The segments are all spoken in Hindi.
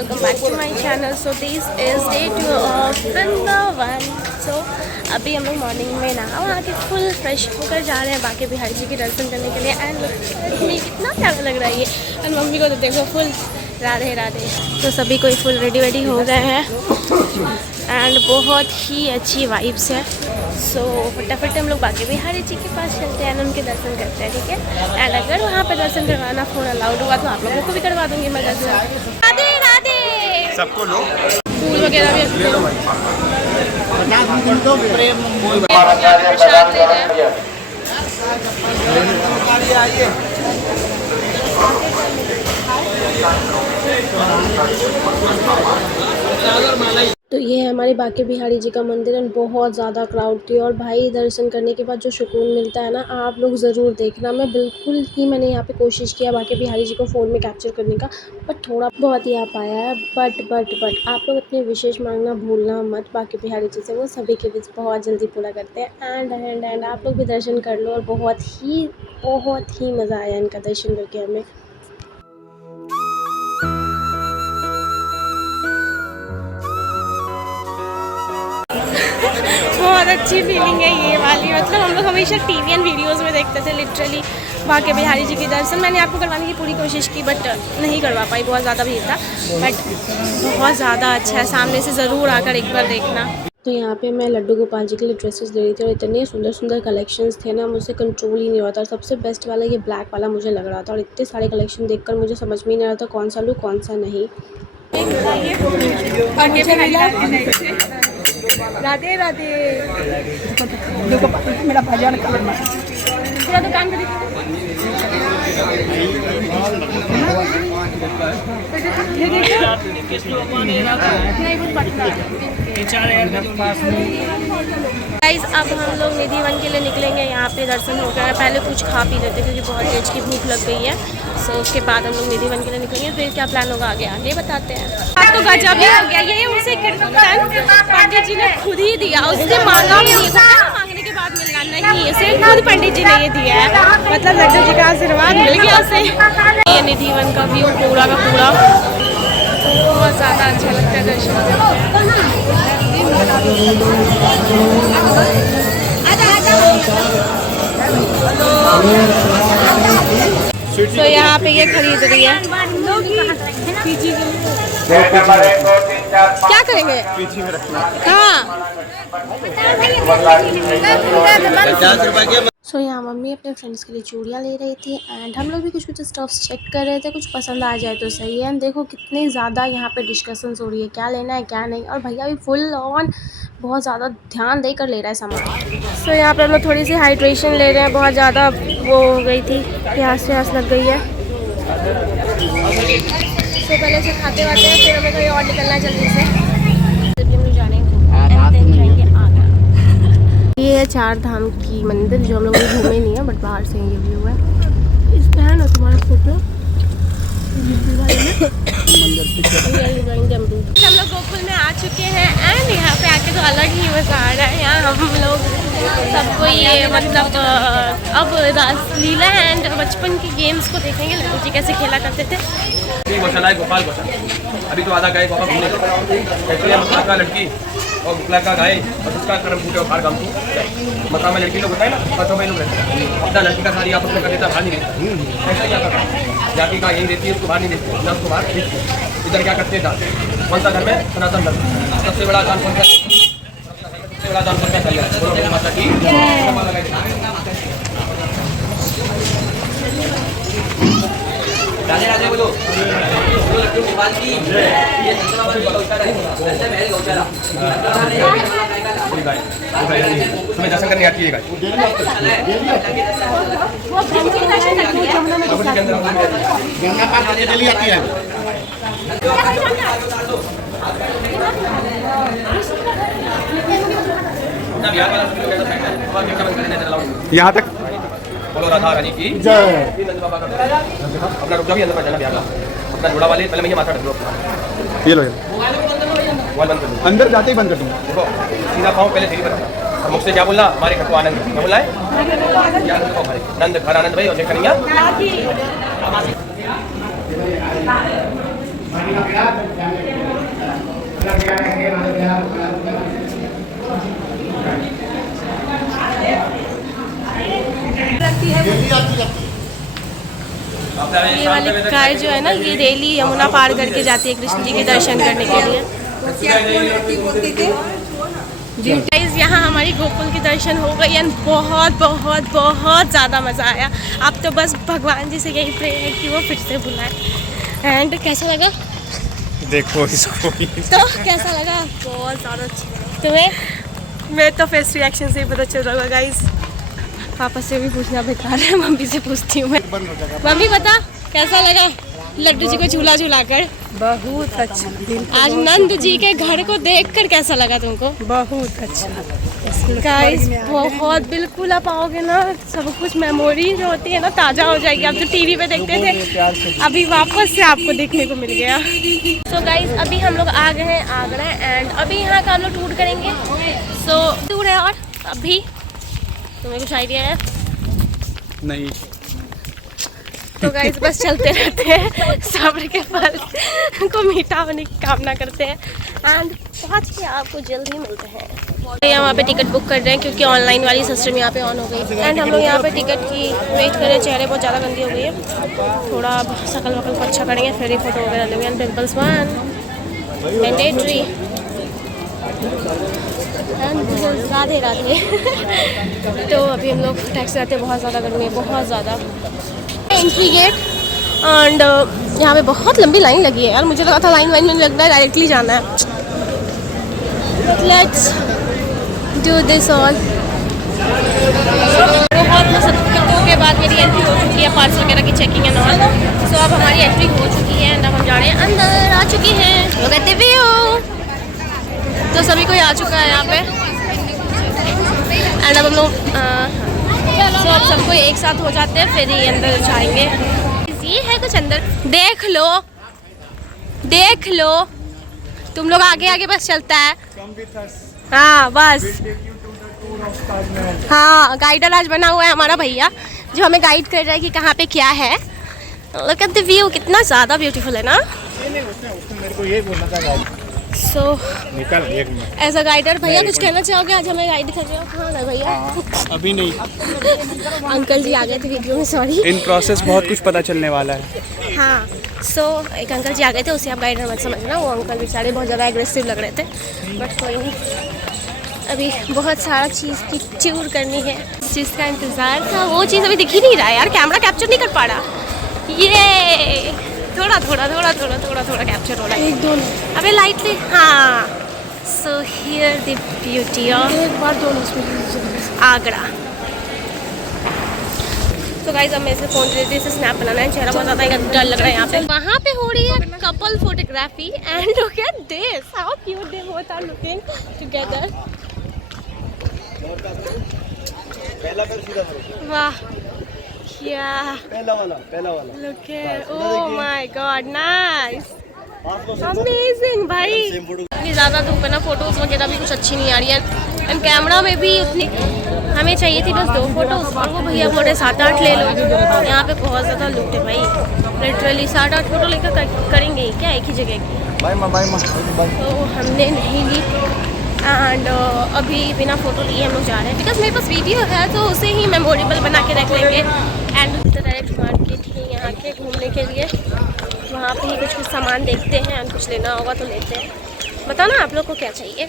welcome back to my channel. So this is day 2 of Vrindavan. So अभी हम लोग मॉर्निंग में नहा वहाँ के फुल फ्रेश होकर जा रहे हैं बाके बिहारी जी के दर्शन करने के लिए. एंड कितना प्यारा लग रहा है ये. एंड मम्मी को तो देखो फुल राधे राधे. तो सभी कोई फुल रेडी वेडी हो गए हैं एंड बहुत ही अच्छी वाइब्स है. सो फटाफट हम लोग बाके बिहारी जी के पास चलते हैं, उनके दर्शन करते हैं. ठीक है. एंड अगर वहाँ पे दर्शन करवाना फोन अलाउड हुआ तो आप लोगों को भी करवा दूँगी मैं दर्शन. राधे राधे सबको लो. फूल वगैरह भी ले लो. प्रसाद ले रहे हैं. तो ये है हमारे बाके बिहारी जी का मंदिर. एंड बहुत ज़्यादा क्राउड थी और भाई दर्शन करने के बाद जो सुकून मिलता है ना, आप लोग ज़रूर देखना. मैंने यहाँ पे कोशिश किया बाके बिहारी जी को फ़ोन में कैप्चर करने का, बट थोड़ा बहुत ही आ पाया है. बट आप लोग अपने विशेष मांगना भूलना मत बाके बिहारी जी से. वो सभी के विश बहुत जल्दी पूरा करते हैं. एंड आप लोग भी दर्शन कर लो. और बहुत ही मज़ा आया इनका दर्शन करके हमें. बहुत अच्छी फीलिंग है ये वाली. मतलब हम लोग हमेशा टीवी एंड वीडियोस में देखते थे लिटरली बाके बिहारी जी के दर्शन. मैंने आपको करवाने की पूरी कोशिश की बट नहीं करवा पाई, बहुत ज़्यादा भीड़ था. बट बहुत ज़्यादा अच्छा है, सामने से ज़रूर आकर एक बार देखना. तो यहाँ पे मैं लड्डू गोपाल जी के लिए ड्रेसेस ले रही थी और इतने सुंदर कलेक्शंस थे ना, मुझसे कंट्रोल ही नहीं होता. और सबसे बेस्ट वाला ये ब्लैक वाला मुझे लग रहा था. और इतने सारे कलेक्शन देखकर मुझे समझ में नहीं आ रहा था कौन सा लूँ कौन सा नहीं. राधे राधे. मेरा भजन करना पूरा दुकान पे गाइस. अब हम लोग निधि वन के लिए निकलेंगे. यहाँ पे दर्शन हो गया. पहले कुछ खा पी लेते क्योंकि बहुत तेज की भूख लग गई है. सो उसके बाद हम लोग निधि वन के लिए निकलेंगे. फिर क्या प्लान होगा आगे बताते हैं. आज तो गजब ही हो गया. ये उसे पंडित जी ने खुद ही दिया. उसने मांगा भी नहीं. मांगने के बाद मिलना नहीं, इसे खुद पंडित जी ने ये दिया है. मतलब लड्डू जी का आशीर्वाद मिल गया उसे. ये निधि वन का व्यू पूरा का पूरा बहुत ज़्यादा अच्छा लगता है दर्शन. तो यहाँ पे ये खरीद रही है. क्या करेंगे? पीछे में रखना. हाँ. 50 रुपए के. सो यहाँ मम्मी अपने फ्रेंड्स के लिए चूड़ियाँ ले रही थी एंड हम लोग भी कुछ स्टफ्स चेक कर रहे थे. कुछ पसंद आ जाए तो सही है. देखो कितने ज़्यादा यहाँ पे डिस्कशंस हो रही है क्या लेना है क्या नहीं. और भैया भी फुल ऑन बहुत ज़्यादा ध्यान देकर ले रहा है सामान. सो यहाँ पर हम लोग थोड़ी सी हाइड्रेशन ले रहे हैं. बहुत ज़्यादा वो हो गई थी, प्यास लग गई है. सो पहले से खाते वाते हैं फिर हमें कहीं और निकलना है जल्दी से. ये है 4 धाम की मंदिर जो हम लोग घूमे नहीं है बट बाहर से ये व्यू है. इस पे है ना तुम्हारा फोटो. हम लोग गोकुल में आ चुके हैं एंड यहाँ पे आके तो अलग ही मजा आ रहा है. यहाँ हम लोग सबको ये मतलब अब रासलीला एंड बचपन के गेम्स को देखेंगे. लड्डू जी कैसे खेला करते थे. गौशाला है गोपाल गौशाला. अभी तो आधा गए गोपाल घूमने का लड़की और बुकला का गाय और उसका कर्म फूटे और बाहर काम मकान में लड़की लोग होता है ना, बच्चों में लोग रहते हैं. अपना लड़की का सारी आपस में कर देता, बाहर नहीं देता. ऐसा ही आता है. जाति का यही देती है, उसको बाहर नहीं देती ना, उसको बाहर देती है. इधर क्या करते हैं कौन सा धर्म है? सनातन धर्म. सबसे बड़ा दान कौन सा? सबसे बड़ा दान कौन सा? माता की. राधे राधे बोलो. गोपाल की ये गौशाला तुम्हें दर्शन करने आती है गाय. यहाँ तक बोलो राधा रानी की जय. अपना रुक जाओ अंदर जाना बिहार का. अपना जोड़ा वाले पहले मैं ये माथा ढक लो. ये लो. मोबाइल बंद कर दो. अंदर जाते ही बंद कर दूँगा. देखो सीधा पाँव पहले सीधी पर. और मुझसे क्या बोलना? हमारे घर को आनंद. क्या बोलना है? नंद घर आनंद भाई और जय कन्हैया. ये वाली गाय जो है ना, ये डेली यमुना पार करके जाती है कृष्ण जी के दर्शन करने के लिए। जी गाइस, यहाँ हमारी गोकुल के दर्शन हो गई एंड बहुत बहुत बहुत ज़्यादा मज़ा आया। अब तो बस भगवान जी से यही प्रे है कि वो फिर से बुलाए। एंड कैसा लगा देखो इसको तो कैसा लगा? बहुत ज़्यादा अच्छा। तुम्हें? मैं तो फेस रिएक्शन से ही पता चल रहा होगा गाइस। पापा से भी पूछना बेकार है, मम्मी से पूछती हूँ मैं। मम्मी बता कैसा लगा लड्डू जी को झूला झूला कर? बहुत अच्छा। आज नंद जी के घर को देखकर कैसा लगा तुमको? बहुत अच्छा गाइस बहुत, बिल्कुल आप आओगे ना, सब कुछ मेमोरी जो होती है ना ताज़ा हो जाएगी। आप जो टीवी पे देखते थे अभी वापस से आपको देखने को मिल गया। सो गाइस अभी हम लोग आ गए हैं आगरा एंड अभी यहाँ का हम लोग टूर करेंगे। सो टूर है और अभी तुम्हें कुछ आइडिया है? नहीं। तो गाइस बस चलते रहते हैं, सब्र के फल को मीठा होने की कामना करते हैं एंड पहुँच के आपको जल्द ही मिलते हैं। यहाँ पे टिकट बुक कर रहे हैं क्योंकि ऑनलाइन वाली सिस्टम यहाँ पे ऑन हो गई एंड हम लोग यहाँ पे टिकट की वेट कर रहे हैं। चेहरे बहुत ज़्यादा गंदी हो गई है, थोड़ा शकल वकल को अच्छा करेंगे फिर ही फोटो वगैरह लेंगे। And pimples one mandatory and Radhe Radhe. तो अभी हम लोग टैक्सी आते हैं, बहुत ज़्यादा गर्मी है, बहुत ज़्यादा। एंट्री गेट एंड यहाँ पे बहुत लंबी लाइन लगी है यार, मुझे लगा था लाइन वाइन में लग रहा है, डायरेक्टली जाना है। Let's do this all. बहुत मुश्किलों के बाद मेरी एंट्री हो चुकी है, पार्सल वगैरह की चेकिंग एंड ऑल। सो अब हमारी एंट्री हो चुकी है एंड अब हम जा रहे हैं अंदर, आ चुके हैं। लोग कहते भी हो तो सभी कोई आ चुका है यहाँ पे एंड अब हम लोग तो अब सबको एक साथ हो जाते हैं फिर ही अंदर जाएंगे। ये है कुछ अंदर, देख लो देख लो, तुम लोग आगे आगे बस चलता है। हाँ बस, हाँ गाइडर आज बना हुआ है हमारा भैया जो हमें गाइड कर रहा है कि कहाँ पे क्या है। लुक एट द व्यू, कितना ज़्यादा ब्यूटीफुल है ना। मेरे को ये बोलना था सो एज अ गाइडर भैया कुछ कहना चाहोगे? आज हमें गाइड कर रहे हो, कहाँ गए भैया? अभी नहीं। अंकल जी आ गए थे वीडियो में, सॉरी। इन प्रोसेस बहुत कुछ पता चलने वाला है। हाँ सो एक अंकल जी आ गए थे, उसे आप गाइडर मत समझना, वो अंकल बेचारे बहुत ज़्यादा एग्रेसिव लग रहे थे, बट कोई नहीं। अभी बहुत सारा चीज़ की टूर करनी है, चीज़ का इंतज़ार था, वो चीज़ अभी दिख ही नहीं रहा है यार, कैमरा कैप्चर नहीं कर पा रहा। ये थोड़ा थोड़ा थोड़ा थोड़ा थोड़ा थोड़ा कैप्चर हो रहा है, एक दो अबे लाइटली। हाँ so here the beauty of एक बार दोनों आगरा। तो गाइस अब मैं इसे फ़ोन दे इसे स्नैप बनाना है, चेहरा बहुत ज़्यादा डर लग रहा है यहाँ पे। वहाँ पे हो रही है couple photography and look at this, how cute they both are looking together. वाह क्या पहला वाला look at, oh my god nice, amazing भाई। इतनी ज़्यादा धूप है ना, फोटोज़ वगैरह भी कुछ अच्छी नहीं आ रही है एंड कैमरा में भी उतनी, हमें चाहिए थी बस 2 फोटोज़ और वो भैया बोले 7-8 ले लो। यहाँ पे बहुत ज़्यादा लुक है भाई, लिटरली 7-8 फोटो लेकर करेंगे ही क्या एक ही जगह की। तो हमने नहीं ली एंड अभी बिना फ़ोटो लिए हम लोग जा रहे हैं बिकॉज मेरे पास वीडियो है तो उसे ही मेमोरेबल बना के रख लेंगे। एंड डायरेक्ट मार्केट ही यहाँ के घूमने के लिए, वहाँ पे ही कुछ सामान देखते हैं एंड कुछ लेना होगा तो लेते हैं। बताओ ना आप लोग को क्या चाहिए।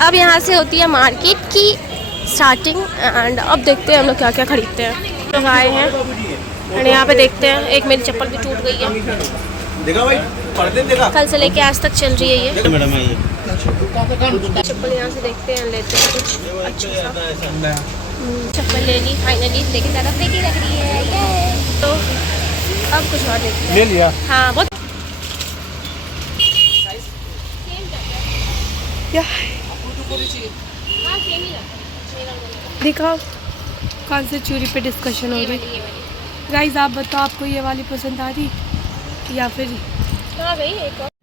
अब यहाँ से होती है मार्केट की स्टार्टिंग एंड अब देखते हैं हम लोग क्या क्या खरीदते हैं। तो आए हैं एंड यहाँ पे देखते हैं, एक मेरी चप्पल भी टूट गई है, देखा भाई, पर्दे देखा, कल से लेके आज तक चल रही है ये मैडम है ये चप्पल। यहाँ से देखते हैं लेते हैं कुछ अच्छा सा। चप्पल ले ली फाइनली, लेकिन ज़्यादा फेंकी लग रही है तो अब कुछ और देखते हैं। ले लिया। हाँ बहुत दिखाओ कौन से चूड़ी पे डिस्कशन हो रही। गाइस आप बताओ आपको ये वाली पसंद आ रही या फिर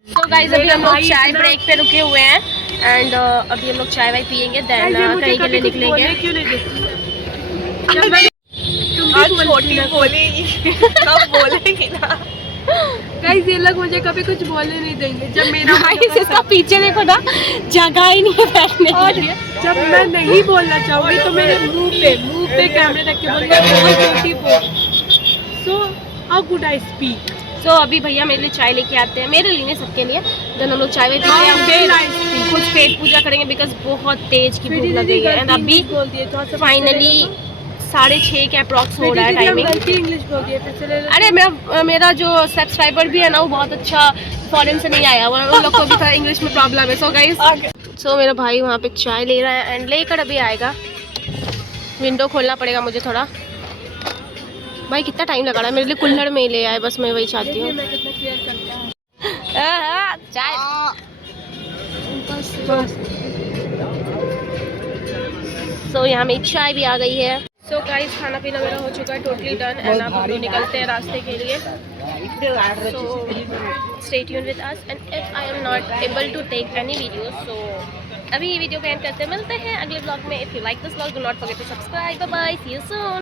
तो गाइस अभी हम लोग चाय ब्रेक पे रुके हुए हैं एंड अभी हम लोग चाय वाय पियेंगे देन कहीं के लिए निकलेंगे। तुम भी छोटी बोलेगी, सब बोलेगी ना। गाइस ये लोग मुझे कभी कुछ बोलने नहीं देंगे। जब मेरा गाइस इसका पीछे देखो ना, जगह ही नहीं है बैठने और के लिए। जब मैं नहीं बोलना चाहूंगी तो मेरे मुंह पे कैमरे रख के बोलूंगी। So how could I speak. So अभी भैया मेरे लिए चाय लेके आते हैं, मेरे लिए नहीं सबके लिए। देन हम लोग चाय पीते हैं, फिर कुछ पेट पूजा करेंगे बिकॉज बहुत तेज की भूख लगी है। एंड अभी फाइनली 6:30 के अप्रॉक्स हो रहा है टाइमिंग। इंग्लिश बोल दिए फिर से। अरे मेरा जो सब्सक्राइबर भी है ना वो बहुत अच्छा फॉरेन से नहीं आया, उन लोग को भी था इंग्लिश में प्रॉब्लम है। सो गाइस सो मेरा भाई वहाँ पे चाय ले रहा है एंड लेकर अभी आएगा। विंडो खोलना पड़ेगा मुझे थोड़ा। भाई कितना टाइम लगा रहा है, मेरे लिए कुल्हड़ में ही ले आए, बस मैं वही चाहती हूँ। चाय सो यहाँ मेरी चाय भी आ गई है। सो गाइस खाना पीना मेरा हो चुका है टोटली डन एंड अब हम लोग निकलते हैं रास्ते के लिए। So stay tuned with us and if I am not able to take any video so अभी ये वीडियो को एंड करते मिलते हैं अगले ब्लॉग में। If you like this blog do not forget to subscribe. Bye bye, see you soon.